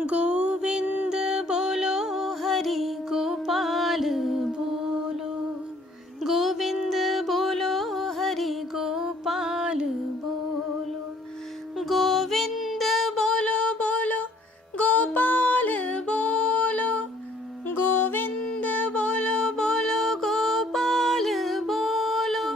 गोविंद बोलो हरि गोपाल बोलो, गोविंद बोलो हरि गोपाल बोलो, गोविंद बोलो बोलो गोपाल बोलो, गोविंद बोलो बोलो गोपाल बोलो,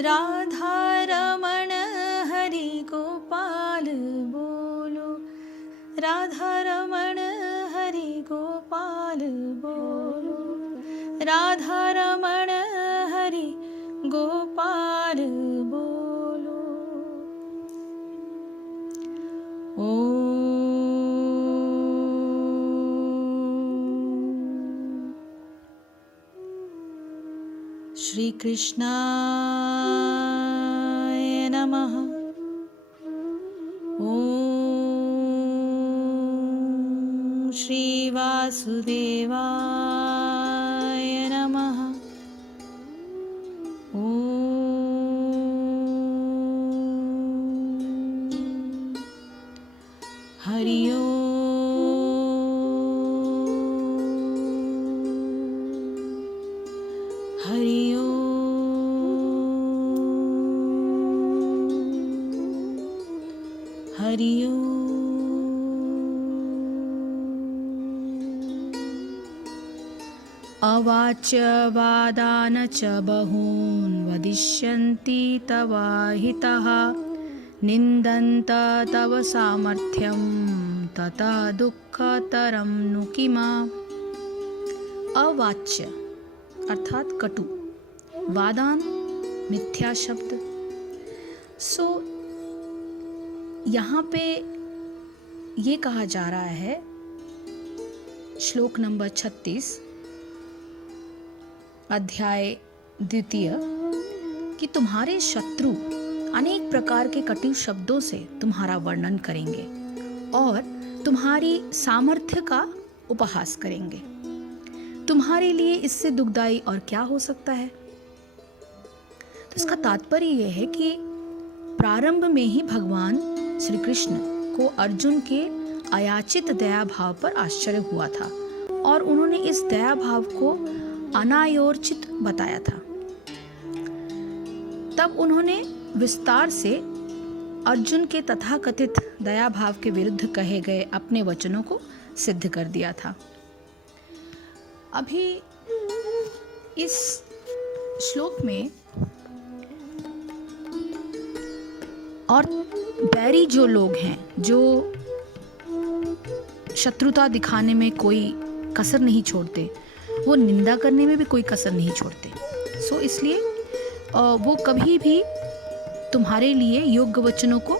राधा रमण हरि गोपाल बोलो, राधा रमण हरि गोपाल बोलो, राधा रमण हरि गोपाल बोलो। श्री कृष्णाय नमः। श्री वासुदेवाय नमः। हरि ओम, हरि ओम, हरि ओम। अवाच्य वादान च बहून् वदिष्यन्ति तवाहितः, निन्दन्त तव सामर्थ्यं तथा दुःखतरं नु किमा। अवाच्य अर्थात कटु, वादान मिथ्या शब्द। सो यहाँ पे ये कहा जा रहा है श्लोक नंबर 36 अध्याय 2 कि तुम्हारे शत्रु अनेक प्रकार के कटु शब्दों से तुम्हारा वर्णन करेंगे और तुम्हारी सामर्थ्य का उपहास करेंगे। तुम्हारे लिए इससे दुखदाई और क्या हो सकता है। तो इसका तात्पर्य यह है कि प्रारंभ में ही भगवान श्री कृष्ण को अर्जुन के अयाचित दया भाव पर आश्चर्य हुआ था और उन्होंने इस दया भाव को अनायोचित बताया था। तब उन्होंने विस्तार से अर्जुन के तथाकथित दया भाव के विरुद्ध कहे गए अपने वचनों को सिद्ध कर दिया था। अभी इस श्लोक में और बैरी जो लोग हैं, जो शत्रुता दिखाने में कोई कसर नहीं छोड़ते, वो निंदा करने में भी कोई कसर नहीं छोड़ते। सो इसलिए वो कभी भी तुम्हारे लिए योग्य वचनों को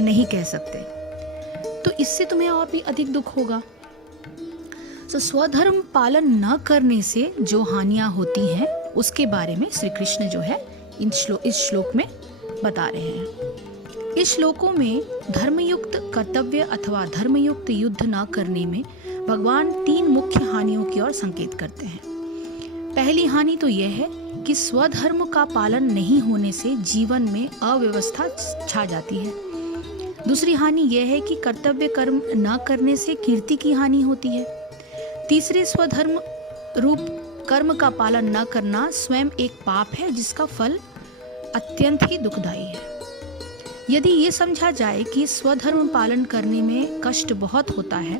नहीं कह सकते, तो इससे तुम्हें और भी अधिक दुख होगा। सो स्वधर्म पालन न करने से जो हानियां होती हैं उसके बारे में श्री कृष्ण जो है इस श्लोक में बता रहे हैं। इस श्लोकों में धर्मयुक्त कर्तव्य अथवा धर्मयुक्त युद्ध न करने में भगवान 3 मुख्य हानियों की ओर संकेत करते हैं। पहली हानि तो यह है कि स्वधर्म का पालन नहीं होने से जीवन में अव्यवस्था छा जाती है। दूसरी हानि यह है कि कर्तव्य कर्म न करने से कीर्ति की हानि होती है। तीसरे, स्वधर्म रूप कर्म का पालन न करना स्वयं एक पाप है जिसका फल अत्यंत ही दुखदायी है। यदि ये समझा जाए कि स्वधर्म पालन करने में कष्ट बहुत होता है,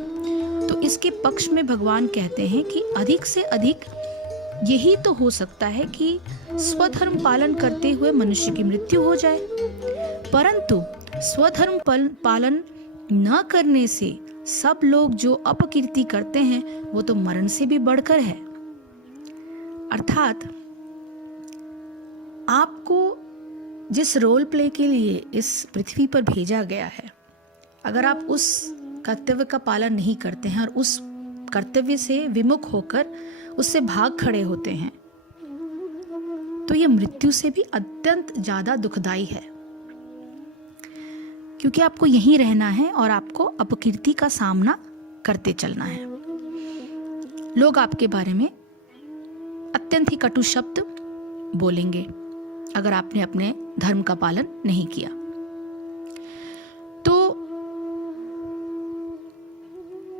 तो इसके पक्ष में भगवान कहते हैं कि अधिक से अधिक यही तो हो सकता है कि स्वधर्म पालन करते हुए मनुष्य की मृत्यु हो जाए, परंतु स्वधर्म पालन न करने से सब लोग जो अपकीर्ति करते हैं वो तो मरण से भी बढ़कर है। अर्थात आपको जिस रोल प्ले के लिए इस पृथ्वी पर भेजा गया है, अगर आप उस कर्तव्य का पालन नहीं करते हैं और उस कर्तव्य से विमुख होकर उससे भाग खड़े होते हैं, तो यह मृत्यु से भी अत्यंत ज्यादा दुखदाई है, क्योंकि आपको यहीं रहना है और आपको अपकीर्ति का सामना करते चलना है। लोग आपके बारे में अत्यंत ही कटु शब्द बोलेंगे अगर आपने अपने धर्म का पालन नहीं किया। तो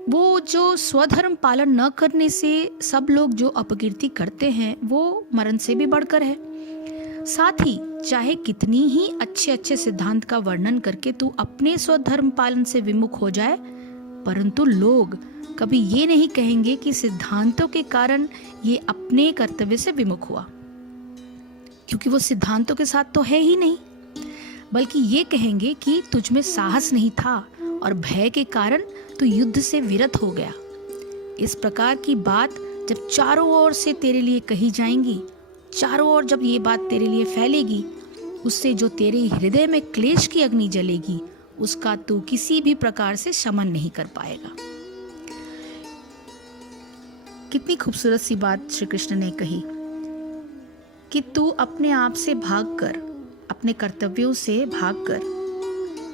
वो जो स्वधर्म पालन न करने से सब लोग जो अपकीर्ति करते हैं वो मरण से भी बढ़कर है। साथ ही चाहे कितनी ही अच्छे अच्छे सिद्धांत का वर्णन करके तू अपने स्वधर्म पालन से विमुख हो जाए, परंतु लोग कभी ये नहीं कहेंगे कि सिद्धांतों के कारण ये अपने कर्तव्य से विमुख हुआ, क्योंकि वो सिद्धांतों के साथ तो है ही नहीं, बल्कि ये कहेंगे कि तुझ में साहस नहीं था और भय के कारण तू युद्ध से विरत हो गया। इस प्रकार की बात जब चारों ओर से तेरे लिए कही जाएंगी, चारों ओर जब ये बात तेरे लिए फैलेगी, उससे जो तेरे हृदय में क्लेश की अग्नि जलेगी उसका तू किसी भी प्रकार से शमन नहीं कर पाएगा। कितनी खूबसूरत सी बात श्री कृष्ण ने कही कि तू अपने आप से भागकर, अपने कर्तव्यों से भागकर,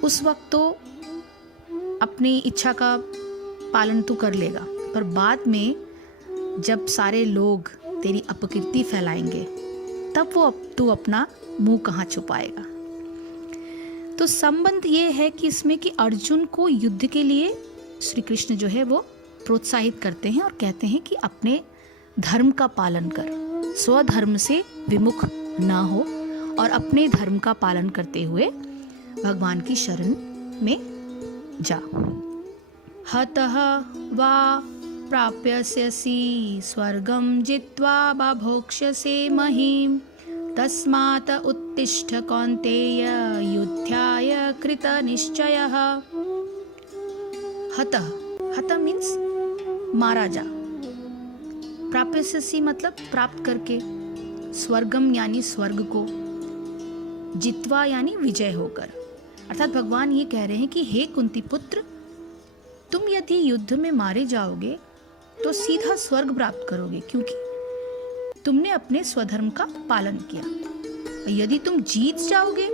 उस वक्त तो अपनी इच्छा का पालन तू कर लेगा, पर बाद में जब सारे लोग तेरी अपकीर्ति फैलाएंगे तब वो तू अपना मुंह कहाँ छुपाएगा। तो संबंध ये है कि इसमें कि अर्जुन को युद्ध के लिए श्री कृष्ण जो है वो प्रोत्साहित करते हैं और कहते हैं कि अपने धर्म का पालन कर, स्वधर्म से विमुख ना हो और अपने धर्म का पालन करते हुए भगवान की शरण में जा। हतः वा प्राप्यस्यसि स्वर्गं जित्वा वा भोक्ष्यसे महीम् तस्मात् उत्तिष्ठ कौन्तेय युद्धाय कृतनिश्चयः। हत मीन्स मारा जा, प्राप्यस्यसि मतलब प्राप्त करके, स्वर्गम यानी स्वर्ग को, जित्वा यानी विजय होकर। अर्थात भगवान ये कह रहे हैं कि हे कुंती पुत्र, तुम यदि युद्ध में मारे जाओगे तो सीधा स्वर्ग प्राप्त करोगे, क्योंकि तुमने अपने स्वधर्म का पालन किया। यदि तुम जीत जाओगे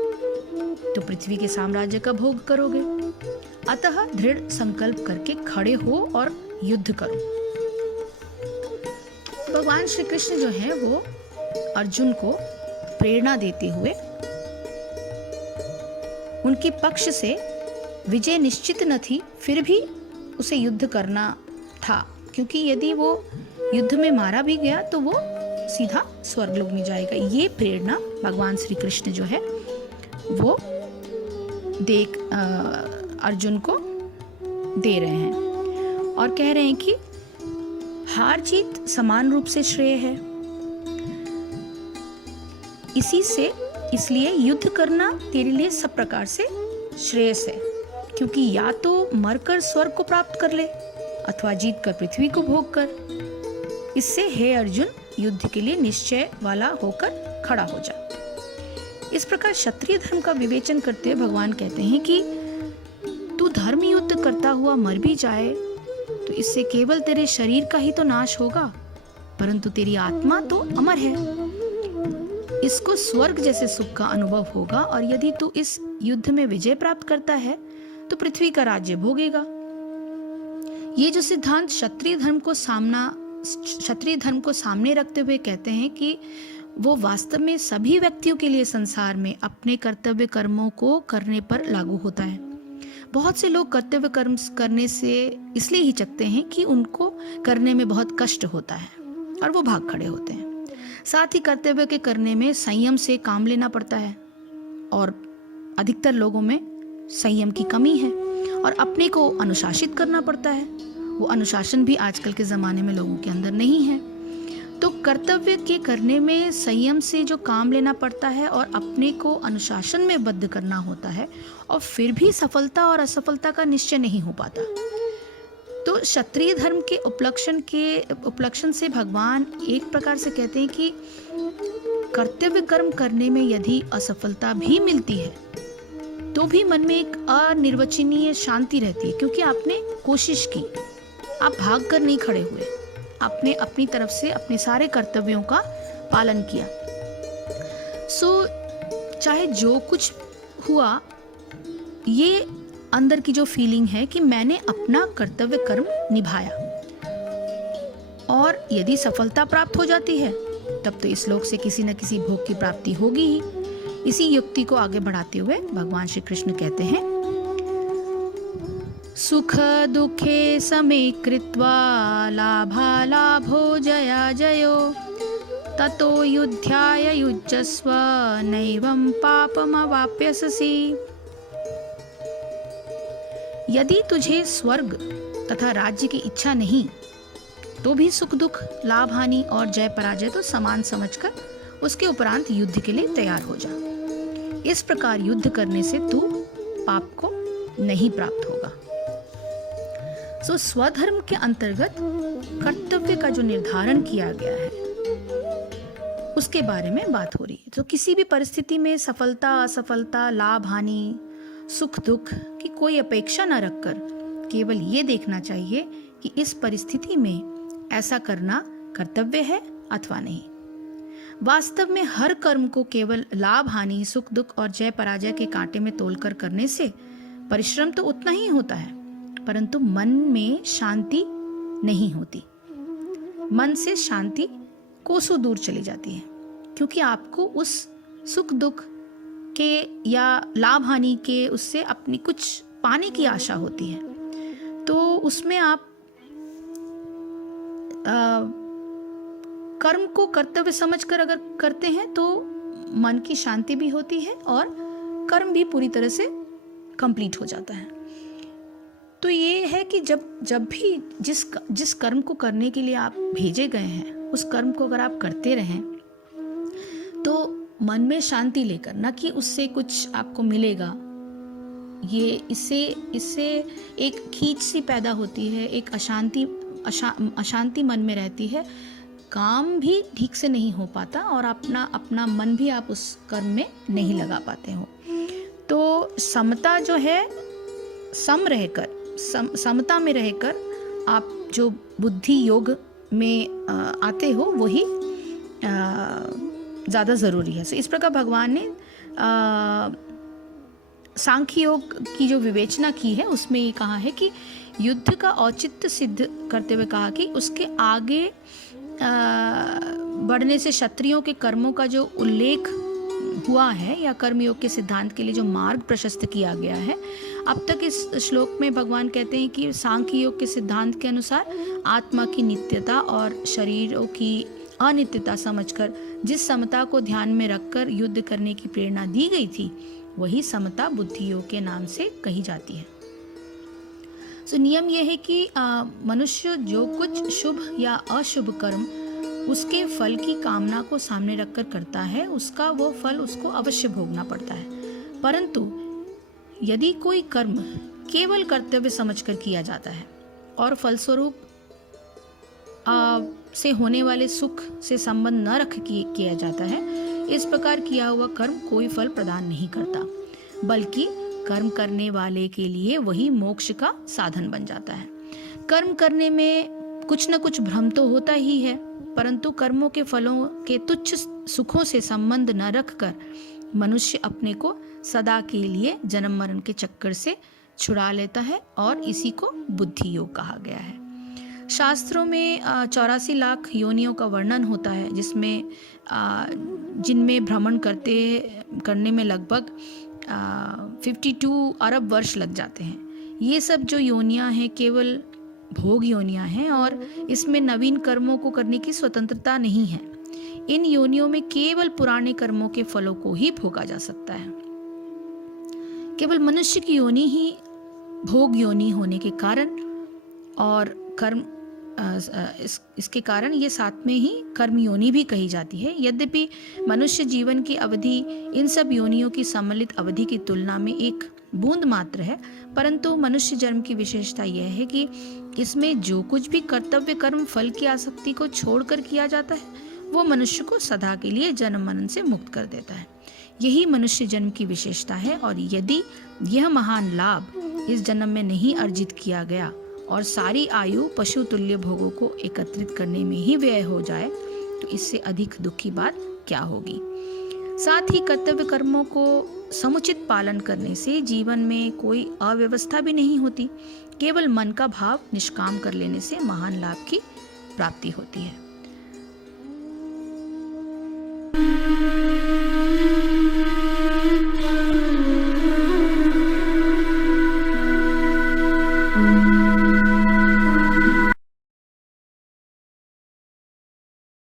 तो पृथ्वी के साम्राज्य का भोग करोगे। अतः दृढ़ संकल्प करके खड़े हो और युद्ध करो। भगवान श्री कृष्ण जो है वो अर्जुन को प्रेरणा देते हुए उनके पक्ष से विजय निश्चित न थी, फिर भी उसे युद्ध करना था, क्योंकि यदि वो युद्ध में मारा भी गया तो वो सीधा स्वर्गलोक में जाएगा। ये प्रेरणा भगवान श्री कृष्ण जो है वो अर्जुन को दे रहे हैं और कह रहे हैं कि हार जीत समान रूप से श्रेय है। इसलिए युद्ध करना तेरे लिए सब प्रकार से श्रेयस है, क्योंकि या तो मरकर स्वर्ग को प्राप्त कर ले अथवा जीत कर पृथ्वी को भोग कर। इससे हे अर्जुन, युद्ध के लिए निश्चय वाला होकर खड़ा हो जा। इस प्रकार क्षत्रिय धर्म का विवेचन करते हुए भगवान कहते हैं कि तू धर्म युद्ध करता हुआ मर भी जाए तो इससे केवल तेरे शरीर का ही तो नाश होगा, परंतु तेरी आत्मा तो अमर है। इसको स्वर्ग जैसे सुख का अनुभव होगा और यदि तू इस युद्ध में विजय प्राप्त करता है तो पृथ्वी का राज्य भोगेगा। ये जो सिद्धांत क्षत्रिय धर्म को सामने रखते हुए कहते हैं कि वो वास्तव में सभी व्यक्तियों के लिए संसार में अपने कर्तव्य कर्मों को करने पर लागू होता है। बहुत से लोग कर्तव्य कर्म करने से इसलिए हिचकते हैं कि उनको करने में बहुत कष्ट होता है और वो भाग खड़े होते हैं। साथ ही कर्तव्य के करने में संयम से काम लेना पड़ता है और अधिकतर लोगों में संयम की कमी है और अपने को अनुशासित करना पड़ता है। वो अनुशासन भी आजकल के ज़माने में लोगों के अंदर नहीं है। तो कर्तव्य के करने में संयम से जो काम लेना पड़ता है और अपने को अनुशासन में बद्ध करना होता है और फिर भी सफलता और असफलता का निश्चय नहीं हो पाता। तो क्षत्रिय धर्म के उपलक्षण से भगवान एक प्रकार से कहते हैं कि कर्तव्य कर्म करने में यदि असफलता भी मिलती है तो भी मन में एक अनिर्वचनीय शांति रहती है, क्योंकि आपने कोशिश की, आप भाग कर नहीं खड़े हुए, आपने अपनी तरफ से अपने सारे कर्तव्यों का पालन किया। चाहे जो कुछ हुआ, ये अंदर की जो फीलिंग है कि मैंने अपना कर्तव्य कर्म निभाया और यदि सफलता प्राप्त हो जाती है तब तो इस लोक से किसी न किसी भोग की प्राप्ति होगी ही। इसी युक्ति को आगे बढ़ाते हुए भगवान श्री कृष्ण कहते हैं सुख दुखे समे कृत्वा लाभालाभो जया जयो ततो युद्धाय युज्यस्व नैवं पापमवाप्स्यसि। यदि तुझे स्वर्ग तथा राज्य की इच्छा नहीं तो भी सुख दुख, लाभ हानि और जय पराजय तो समान समझकर उसके उपरांत युद्ध के लिए तैयार हो जा। इस प्रकार युद्ध करने से तू पाप को नहीं प्राप्त होगा। स्वधर्म के अंतर्गत कर्तव्य का जो निर्धारण किया गया है उसके बारे में बात हो रही है। तो किसी भी परिस्थिति में सफलता असफलता, लाभ हानि, सुख दुख की कोई अपेक्षा न रखकर केवल ये देखना चाहिए कि इस परिस्थिति में ऐसा करना कर्तव्य है अथवा नहीं। वास्तव में हर कर्म को केवल लाभ हानि, सुख दुख और जय पराजय के कांटे में तोलकर करने से परिश्रम तो उतना ही होता है, परंतु मन में शांति नहीं होती। मन से शांति कोसों दूर चली जाती है, क्योंकि आपको उस सुख दुख के या लाभ हानि के उससे अपनी कुछ पाने की आशा होती है। तो उसमें आप कर्म को कर्तव्य समझकर अगर करते हैं तो मन की शांति भी होती है और कर्म भी पूरी तरह से कंप्लीट हो जाता है। तो ये है कि जब भी जिस कर्म को करने के लिए आप भेजे गए हैं उस कर्म को अगर आप करते रहें तो मन में शांति लेकर, ना कि उससे कुछ आपको मिलेगा। ये इससे एक खींच सी पैदा होती है, एक अशांति मन में रहती है, काम भी ठीक से नहीं हो पाता और अपना मन भी आप उस कर्म में नहीं लगा पाते हो। तो समता जो है, समता में रहकर आप जो बुद्धि योग में आते हो वही ज़्यादा ज़रूरी है। इस प्रकार भगवान ने सांख्य योग की जो विवेचना की है उसमें ये कहा है कि युद्ध का औचित्य सिद्ध करते हुए कहा कि उसके आगे बढ़ने से क्षत्रियों के कर्मों का जो उल्लेख हुआ है या कर्मयोग के सिद्धांत के लिए जो मार्ग प्रशस्त किया गया है, अब तक इस श्लोक में भगवान कहते हैं कि सांख्य योग के सिद्धांत के अनुसार आत्मा की नित्यता और शरीरों की अनित्यता समझकर जिस समता को ध्यान में रखकर युद्ध करने की प्रेरणा दी गई थी वही समता बुद्धि योग के नाम से कही जाती है। नियम यह है कि मनुष्य जो कुछ शुभ या अशुभ कर्म उसके फल की कामना को सामने रखकर करता है उसका वो फल उसको अवश्य भोगना पड़ता है। परंतु यदि कोई कर्म केवल कर्तव्य समझकर किया जाता है और फलस्वरूप से होने वाले सुख से संबंध न रख किया जाता है, इस प्रकार किया हुआ कर्म कोई फल प्रदान नहीं करता, बल्कि कर्म करने वाले के लिए वही मोक्ष का साधन बन जाता है। कर्म करने में कुछ न कुछ भ्रम तो होता ही है, परंतु कर्मों के फलों के तुच्छ सुखों से संबंध न रखकर मनुष्य अपने को सदा के लिए जन्म मरण के चक्कर से छुड़ा लेता है और इसी को बुद्धि योग कहा गया है। शास्त्रों में 84 लाख योनियों का वर्णन होता है, जिनमें भ्रमण करने में लगभग 52 अरब वर्ष लग जाते हैं। ये सब जो योनियां हैं केवल भोग योनियां हैं और इसमें नवीन कर्मों को करने की स्वतंत्रता नहीं है। इन योनियों में केवल पुराने कर्मों के फलों को ही भोगा जा सकता है। केवल मनुष्य की योनि ही भोग योनि होने के कारण और कर्म इसके कारण ये साथ में ही कर्म योनि भी कही जाती है। यद्यपि मनुष्य जीवन की अवधि इन सब योनियों की सम्मिलित अवधि की तुलना में एक बूंद मात्र है, परंतु मनुष्य जन्म की विशेषता यह है कि इसमें जो कुछ भी कर्तव्य कर्म फल की आसक्ति को छोड़कर किया जाता है वो मनुष्य को सदा के लिए जन्म मरण से मुक्त कर देता है। यही मनुष्य जन्म की विशेषता है और यदि यह महान लाभ इस जन्म में नहीं अर्जित किया गया और सारी आयु पशु तुल्य भोगों को एकत्रित करने में ही व्यय हो जाए तो इससे अधिक दुख की बात क्या होगी। साथ ही कर्तव्य कर्मों को समुचित पालन करने से जीवन में कोई अव्यवस्था भी नहीं होती, केवल मन का भाव निष्काम कर लेने से महान लाभ की प्राप्ति होती है।